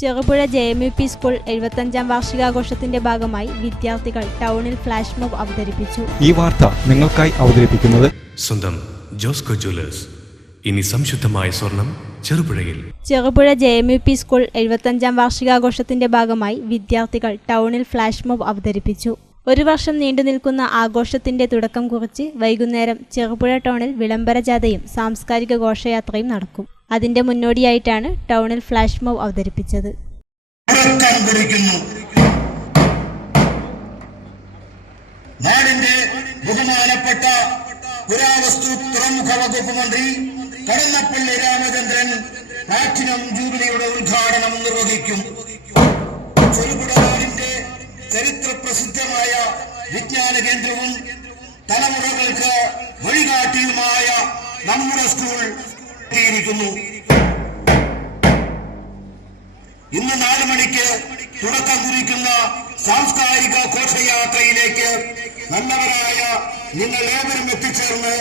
Cherupuzha J M U P school എഴുപത്തഞ്ചാം വാർഷികാഘോഷത്തിന്റെ ഭാഗമായി വിദ്യാർത്ഥികൾ ടൗണിൽ ഫ്ലാഷ് മോബ് അവതരിപ്പിച്ചു. ഈ വാർത്ത നിങ്ങൾക്കായി അവതരിപ്പിക്കുന്നത് സ്വന്തം ജോസ്കോ ജ്വല്ലേഴ്സ്. ഇനി സംശുദ്ധമായ സ്വർണം ചെറുപുഴയിൽ. Cherupuzha J M U P school എഴുപത്തഞ്ചാം വാർഷികാഘോഷത്തിന്റെ ഭാഗമായി വിദ്യാർത്ഥികൾ ടൗണിൽ ഫ്ലാഷ് മോബ് അവതരിപ്പിച്ചു. ഒരു വർഷം നീണ്ടു നിൽക്കുന്ന ആഘോഷത്തിന്റെ തുടക്കം കുറിച്ച് വൈകുന്നേരം ചെറുപുഴ ടൗണിൽ വിളംബര ജാഥയും സാംസ്കാരിക ഘോഷയാത്രയും നടക്കും. അതിന്റെ മുന്നോടിയായിട്ടാണ് ടൗണിൽ ഫ്ലാഷ് മോവ് അവതരിപ്പിച്ചത്. നാടിന്റെ ബഹുമാനപ്പെട്ട പുരാവസ്തു തുറമുഖ വകുപ്പ് മന്ത്രി കടന്നപ്പള്ളി രാമചന്ദ്രൻ പ്ലാറ്റിനം ജൂബിലിയുടെ ഉദ്ഘാടനം നിർവഹിക്കും. ചെറുപുഴ നാടിന്റെ ചരിത്ര പ്രസിദ്ധമായ വിജ്ഞാന കേന്ദ്രവും തലമുറകൾക്ക് വഴികാട്ടിയുമായ നമ്മുടെ സ്കൂൾ എത്തിയിരിക്കുന്നു. ഇന്ന് നാല് മണിക്ക് തുടക്കം കുറിക്കുന്ന സാംസ്കാരിക ഘോഷയാത്രയിലേക്ക് നല്ലവരായ നിങ്ങൾ ഏവരും എത്തിച്ചേർന്ന്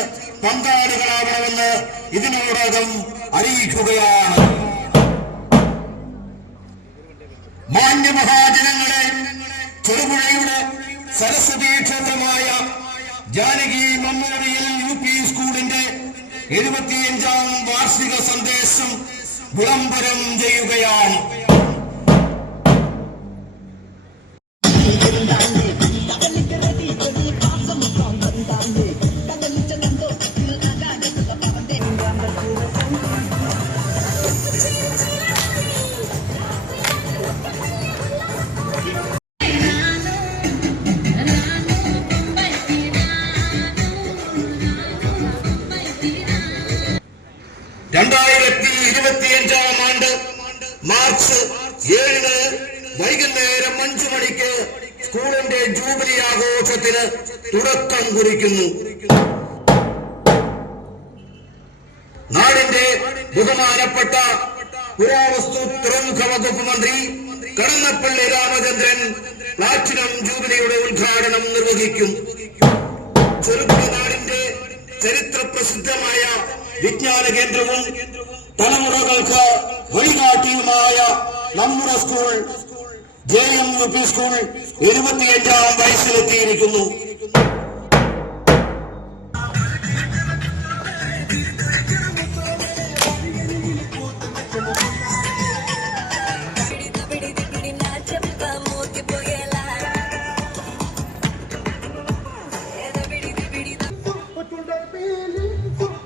പങ്കാളികളാവണമെന്ന് ഇതിനോടകം അറിയിക്കുകയാണ്. മാന്യ മഹാജനങ്ങളെ ചെറുപുഴയുടെ സരസ്വതി ക്ഷേത്രമായ ജാനകി മമ്മൂരിയിൽ യു പി എഴുപത്തിയഞ്ചാം വാർഷിക സന്ദേശം വിളംബരം ചെയ്യുകയാണ്. രണ്ടായിരത്തി ഇരുപത്തിയഞ്ചാം ആണ്ട് മാർച്ച് ഏഴിന് വൈകുന്നേരം അഞ്ചു മണിക്ക് സ്കൂളിന്റെ ജൂബിലി ആഘോഷത്തിന് തുടക്കം കുറിക്കുന്നു. നാടിന്റെ ബഹുമാനപ്പെട്ട പുരാവസ്തു തുറമുഖ വകുപ്പ് മന്ത്രി കടന്നപ്പള്ളി രാമചന്ദ്രൻ പ്ലാറ്റിനം ജൂബിലിയുടെ ഉദ്ഘാടനം നിർവഹിക്കും. ചെറുപ്പ നാടിന്റെ ചരിത്ര പ്രസിദ്ധമായ വിജ്ഞാന കേന്ദ്രവും തലമുറകൾക്ക് വഴികാട്ടിയുമായ നമ്മുടെ school J M U P school എഴുപത്തിയഞ്ചാം വയസ്സിലെത്തിയിരിക്കുന്നു.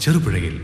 ചെറുപുഴയിൽ